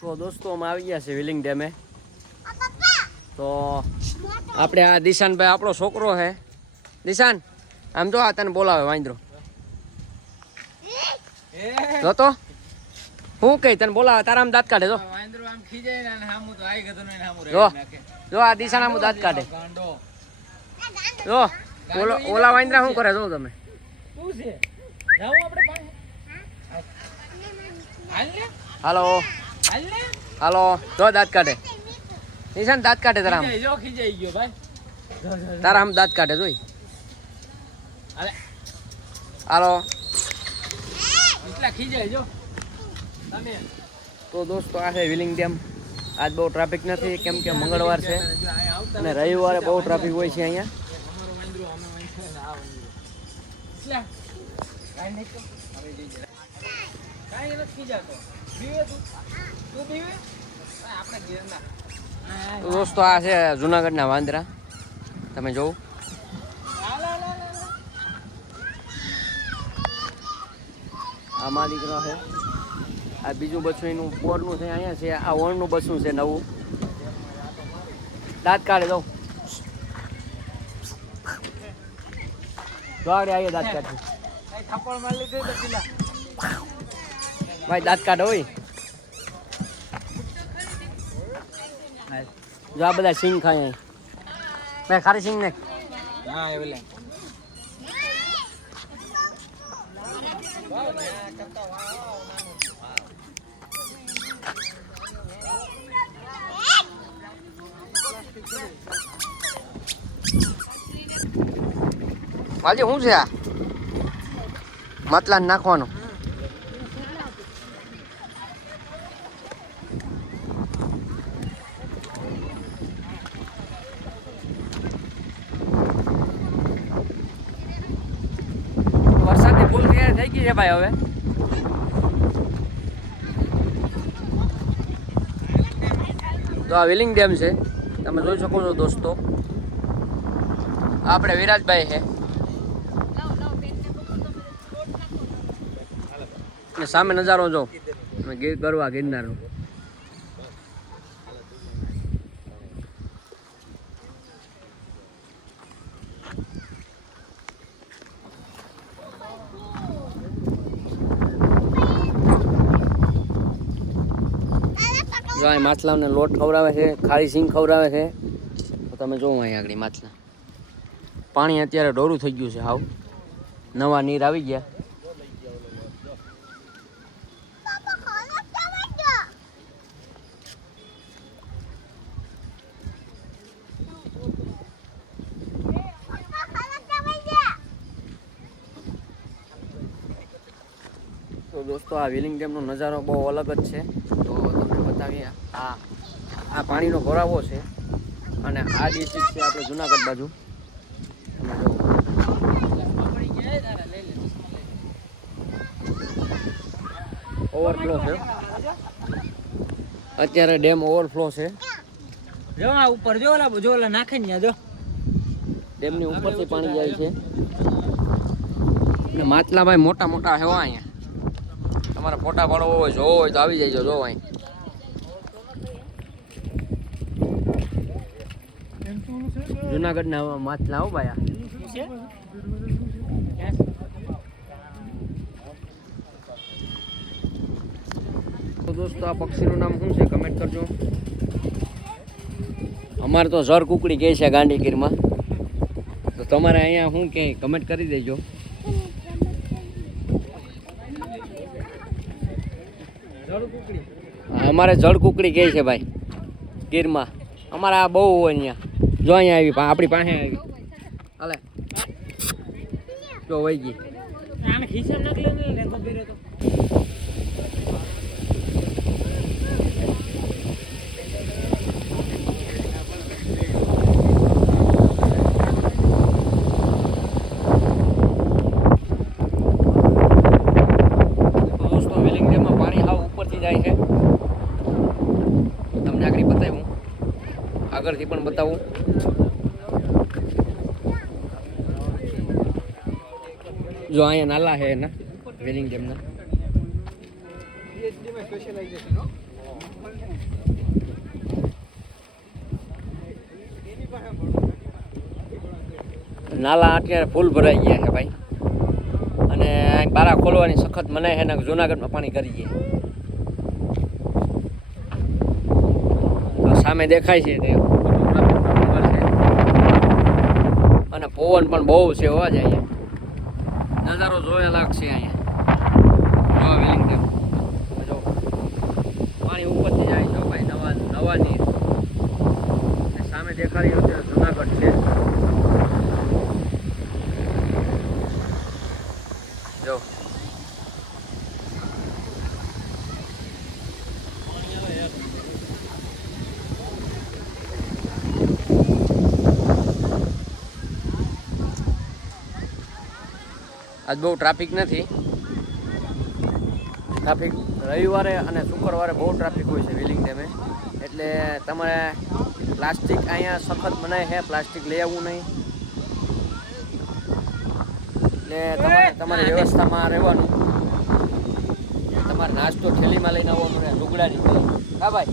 તો દોસ્તો અમે આવી ગયા છે વિલિંગ ડેમે. તો આપણે આ દિશાનભાઈ આપણો છોકરો છે દિશાન આમ જો આ તને બોલાવે વાંદરો. જો તો હું કઈ તને બોલાવે તારા આમ દાંત કાઢે જો. જો. જો આ દિશાન આમ દાંત કાઢે. જો ઓલો ઓલા વાંદરા શું કરે જો તમે? શું છે? જાવું આપણે પાસે હાલ ને હાલો જો દાંત કાઢે. નિશાન દાંત કાઢે તારા. તારા આમ દાંત કાઢે જોઈ. હાલે. તો દોસ્તો આ છે વિલિંગ ડેમ. આજ બહુ ટ્રાફિક નથી કેમ કે મંગળવાર છે. અને રવિવારે બહુ ટ્રાફિક હોય છે અહીંયા. કાંઈ નથી ખીજાતો. બીવે તું? તું બીવે આ આપણે ઘેરના. દોસ્તો આ છે જુનાગઢના વાંદરા. તમે જોવું. હાલ હાલ હાલ હાલ. આ મા દીકરો છે. આ બીજું બચ્ચું એનું બોરનું છે અહીંયા છે. આ ઓણનું બચ્ચું છે નવું. દાંત કાઢે દઉં દોડે આવીએ દાંત કાઢે. થપ્પડ મારી લીધી તો પેલા ભાઈ દાંત કાઢે હોય જો આ બધા સિંગ ખાય અહીં. ભાઈ ખારી સિંગ ને હા એ પેલા વાલજી શું છે આ માટલા નાખવાનું તૈયાર ગઈ છે ભાઈ હવે. તો આ વિલિંગ ડેમ છે. તમે જોઈ શકો છો દોસ્તો. આપણે વિરાજભાઈ છે. સામે નજારો જો. ગીર ગરવા ગિરનારનો જો માછલાઓને લોટ ખવડાવે છે ખારી સિંગ ખવડાવે છે. તો તમે જોવો અહીં આગળ માછલા. પાણી અત્યારે ડોરું થઈ ગયું છે હાવ. નવા નીર આવી ગયા. તો દોસ્તો, આ વિલિંગ ડેમનો નજારો બહુ અલગ જ છે. તો બતાવીએ. આ આ પાણીનો ભરાવો છે. અને આ ડિસ્ટ્રિક્ટ છે આપણે જુનાગઢ બાજુ. ઓવરફ્લો છે. અત્યારે ડેમ ઓવરફ્લો છે. જો આ ઉપર જો ઓલા જો ઓલા નાખે ને જો. ડેમની ઉપરથી પાણી જાય છે. અને માતલા ભાઈ મોટા મોટા છે હો અહીંયા. તમારે ફોટા પાડવો હોય જોવો હોય તો આવી જાય જો અહીં. જુનાગઢના માછલા હો ભાઈ તો દોસ્તો આ પક્ષીનું નામ શું છે? કમેન્ટ કરજો. અમારે તો ઝર કુકડી કહે છે ગાંધીગીરમાં. તો તમારે અહીંયા શું કે કમેન્ટ કરી દેજો. અમારે જળ કુકડી કહે છે ભાઈ ગીરમાં. અમારે આ બહુ હોય અહીંયા. જો અહીંયા આવી આપણી પાસે આવી. હાલે. જો વહી ગઈ. આગળથી પણ બતાવું. જો અહીંયા નાલા છે એના વેલિંગ ડેમના નાલા અત્યારે ફૂલ ભરાઈ ગયા છે ભાઈ. અને બારા ખોલવાની સખત મને છે ને જુનાગઢમાં પાણી કરી ગયા સામે દેખાય છે તે અને પવન પણ બહુ છે હોવા જાય અહીંયા. નજારો જોયા લાગશે અહીંયા. જો વિલિંગ ડેમ જો. પાણી ઉપરથી જાય છે ભાઈ, નવા નવા નીર. સામે દેખાડી અત્યારે આજ બહુ ટ્રાફિક નથી. ટ્રાફિક રવિવારે અને શુક્રવારે બહુ ટ્રાફિક હોય છે વિલિંગ ડેમે એટલે તમારે પ્લાસ્ટિક અહીંયા સખત મનાય છે પ્લાસ્ટિક લઈ આવવું નહીં. એટલે તમારે તમારી વ્યવસ્થામાં રહેવાનું. તમારે નાસ્તો થેલીમાં લઈને આવવો મને લુગડાની. હા ભાઈ?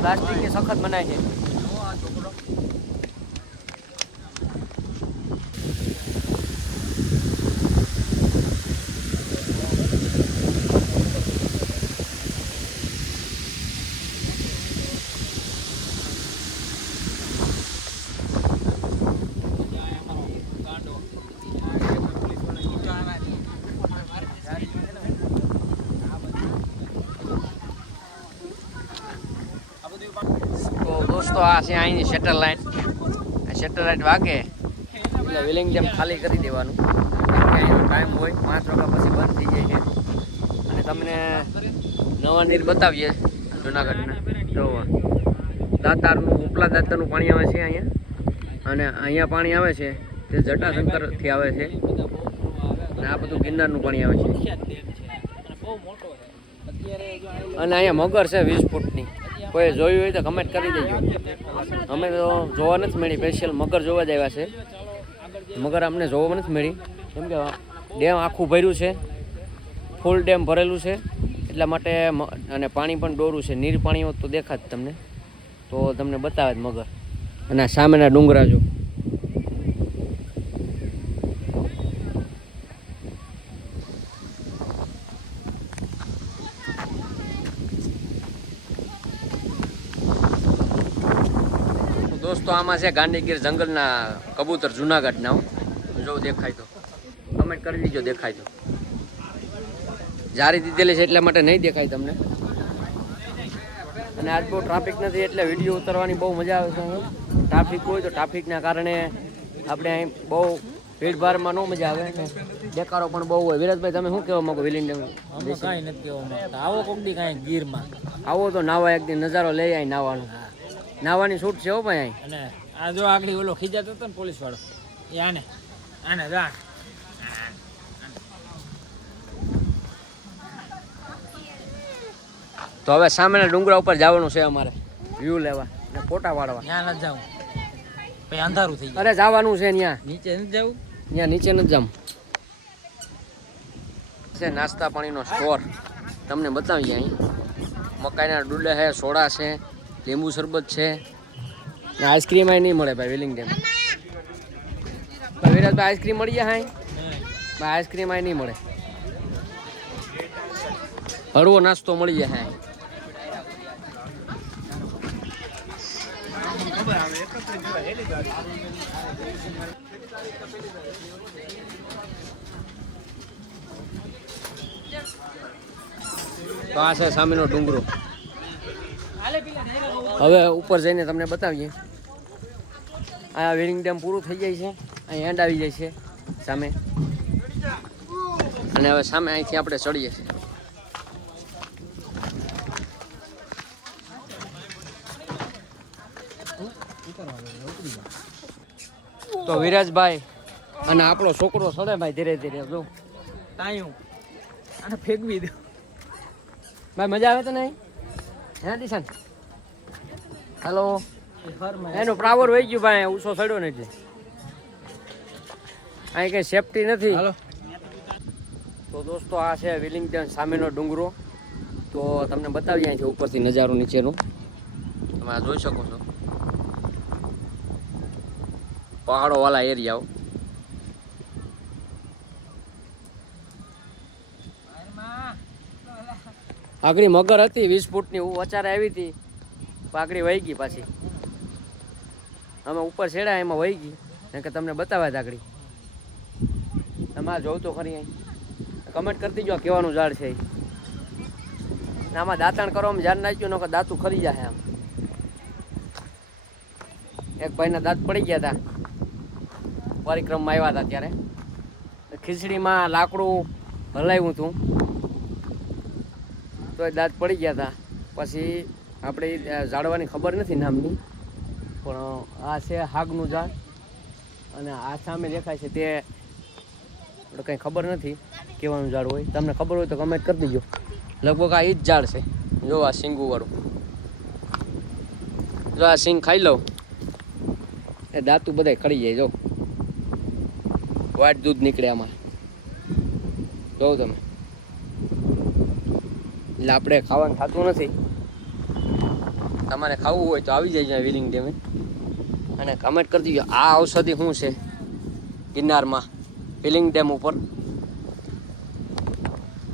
પ્લાસ્ટિકની સખત મનાય છે. તો આ છે અહીંની સેટેલાઇટ શટર સેટેલાઇટ વાગે. એટલે વિલિંગ જેમ ખાલી કરી દેવાનું. કેમ કે અહીંનો ટાઈમ હોય પાંચ વાગ્યા પછી બંધ થઈ જાય છે. અને તમને નવા નીર બતાવીએ જુનાગઢના. તો દાતારનું ઉપલા દાતારનું પાણી આવે છે અહીંયા. અને અહીંયા પાણી આવે છે. તે જટાશંકરથી આવે છે. અને આ બધું ગિરનારનું પાણી આવે છે. અને અહીંયા મગર છે વીસ ફૂટની. કોઈ જોયું હોય તો કમેન્ટ કરી દેજો. અમે તો જોવા નથી મળી સ્પેશિયલ મગર જોવા જ છે. મગર અમને જોવા નથી મળી. કેમ કે ડેમ આખું ભર્યું છે ફૂલ ડેમ ભરેલું છે. એટલા માટે અને પાણી પણ દોરું છે. નીર પાણી હોત તો દેખાત તમને. તો તમને બતાવે જ મગર. અને સામેના ડુંગરા જો. દોસ્તો આમાં છે ગાંધીગીર જંગલના કબૂતર જુનાગઢના જો દેખાય તો. કમેન્ટ કરી દીજો દેખાય તો. જારી દીધેલી છે એટલા માટે નહીં દેખાય તમને. અને આજ બહુ ટ્રાફિક નથી એટલે વીડિયો ઉતારવાની બહુ મજા આવે છે ટ્રાફિક હોય તો ટ્રાફિકના કારણે આપણે અહીં બહુ ભીડભાડમાં ન મજા આવે. બેકારો પણ બહુ હોય. વિરાજભાઈ તમે શું કહેવા માંગો વિલિંગ કાંઈ નથી કહેવા માંગતા. આવો કોક દી કાંઈ ગીરમાં. આવો તો નાવા એક દી નજારો લઈ આવી નાવાનો. નાવાની છૂટ છે હો ભાઈ અને આ જો આગળ ઓલો ખીજાતો હતો ને પોલીસ વાળો એ આને આને જો તો હવે સામેના ડુંગરા ઉપર જવાનું છે અમારે. વ્યૂ લેવા ને ફોટા પાડવા. ત્યાં ન જાઉં. પછી અંધારું થઈ અરે જવાનું છે ત્યાં નીચે નથી જાઉં ત્યાં નીચે ન જામ છે નાસ્તા પાણીનો સ્ટોર. તમને બતાવીએ અહીં. મકાઈના ડુલે છે સોડા છે. લીંબુ શરબત છે. આઈસ્ક્રીમ અહીં નહીં મળે ભાઈ વિલિંગ ડેમ ભાઈ, વિરાજભાઈ આઈસ્ક્રીમ મળી જાય ભાઈ, આઈસ્ક્રીમ અહીં નહીં મળે. હળવો નાસ્તો મળી જાય અહીં. તો આ છે સામેનો ડુંગરો. હવે ઉપર જઈને તમને બતાવીએ. આ વેરિંગ ડેમ પૂરું થઈ જાય છે. અહીં એન્ડ આવી જાય છે સામે. અને હવે સામે અહીંથી આપણે ચડીએ છીએ. તો વિરાજભાઈ અને આપણો છોકરો સડે ભાઈ ધીરે ધીરે જો. તાયું. અને ફેંકવી દો. ભાઈ મજા આવે તો નહીં હે દિશાન? હેલો. એનું પ્રાવર વહી ગયું ભાઈ ઉછો ચડ્યો ને એટલે અહીં કઈ સેફટી નથી. તો દોસ્તો આ છે વિલિંગટન સામેનો ડુંગરો. તો તમને બતાવીએ અહીંથી ઉપરથી નજારો નીચેનો. તમે આ જોઈ શકો છો. પહાડો વાળા એરિયાઓ. આગળ મગર હતી, વીસ ફૂટની હું વચારે આવી હતી. પાકડી વહી ગઈ પાછી. અમે ઉપર છેડા એમાં વહી ગઈ. કારણ કે તમને બતાવ્યા આગળ. તમારે જોવું તો ખરી અહીં. કમેન્ટ કરતી જો કહેવાનું ઝાડ છે આમાં દાંતણ કરવામાં ધ્યાન નાખ્યું, નકર દાંતું ખરી જાય આમ. એક ભાઈના દાંત પડી ગયા હતા પરિક્રમમાં આવ્યા હતા ત્યારે. ખીચડીમાં લાકડું હલાવ્યું હતું. તો એ દાંત પડી ગયા હતા પછી આપણે ઝાડવાની ખબર નથી નામની, પણ આ છે હાગનું ઝાડ. અને આ સામે દેખાય છે તે, આપણે કંઈ ખબર નથી કેવાનું ઝાડ હોય. તમને ખબર હોય તો કમેન્ટ કરી દીજો. લગભગ આ એ જ ઝાડ છે. જો આ સિંગુવાળું. જો આ સિંગ ખાઈ લઉં. એ દાંતું બધાય ખડી જાય, જો. વાટ દૂધ નીકળે આમાં. જોઉં તમે. એટલે આપણે ખાવાનું થતું નથી. તમારે ખાવું હોય તો આવી જાય વિલિંગ ડેમે અને કમેન્ટ કરી દીજો, આ ઔષધિ શું છે ગિરનારમાં? વિલિંગ ડેમ ઉપર.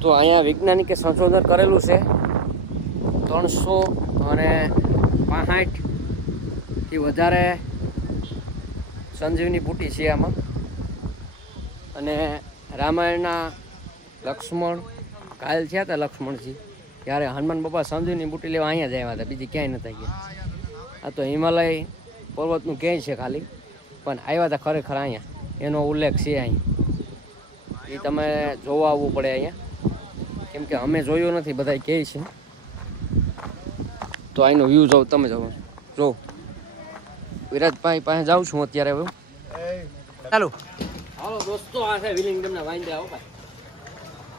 તો અહીંયા વૈજ્ઞાનિકે સંશોધન કરેલું છે ત્રણસો અને પાસઠથી વધારે સંજીવની બુટી છે આમાં. અને રામાયણના લક્ષ્મણ કાયલ થયા હતા લક્ષ્મણજી. ત્યારે હનુમાન બાપા સંજીવની બુટી લેવા અહીંયા જ આવ્યા હતા બીજી ક્યાંય નતા ગયા. આ તો હિમાલય પર્વતનું ક્યાંય છે ખાલી પણ આવ્યા હતા ખરેખર અહીંયા. એનો ઉલ્લેખ છે અહીંયા એ તમે જોવા આવવું પડે અહીંયા. કેમ કે અમે જોયું નથી બધા કહે છે. તો અહીંનો વ્યૂ જોઉં તમે જોવો. જો. વિરાજભાઈ પાસે જાઉં છું અત્યારે હવે. ચાલો. હાલો દોસ્તો આ છે વિલિંગ ડેમના વાંદરા હો ભાઈ.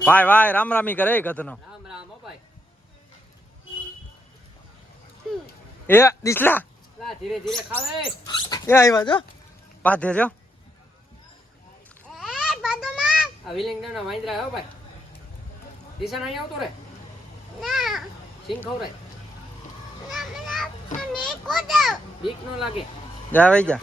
ભાઈ ભાઈ રામ રામી કરે ગધનો. રામ રામ હો ભાઈ. એ દિસલા ધીરે ધીરે ખાવે એ આવ્યા જો પાધે જો આ વિલિંગ ના હો ભાઈ. દિશાન નહીં આવતો રે સિંગ ખવરાય બીક નો લાગે. જા ભાઈ જા.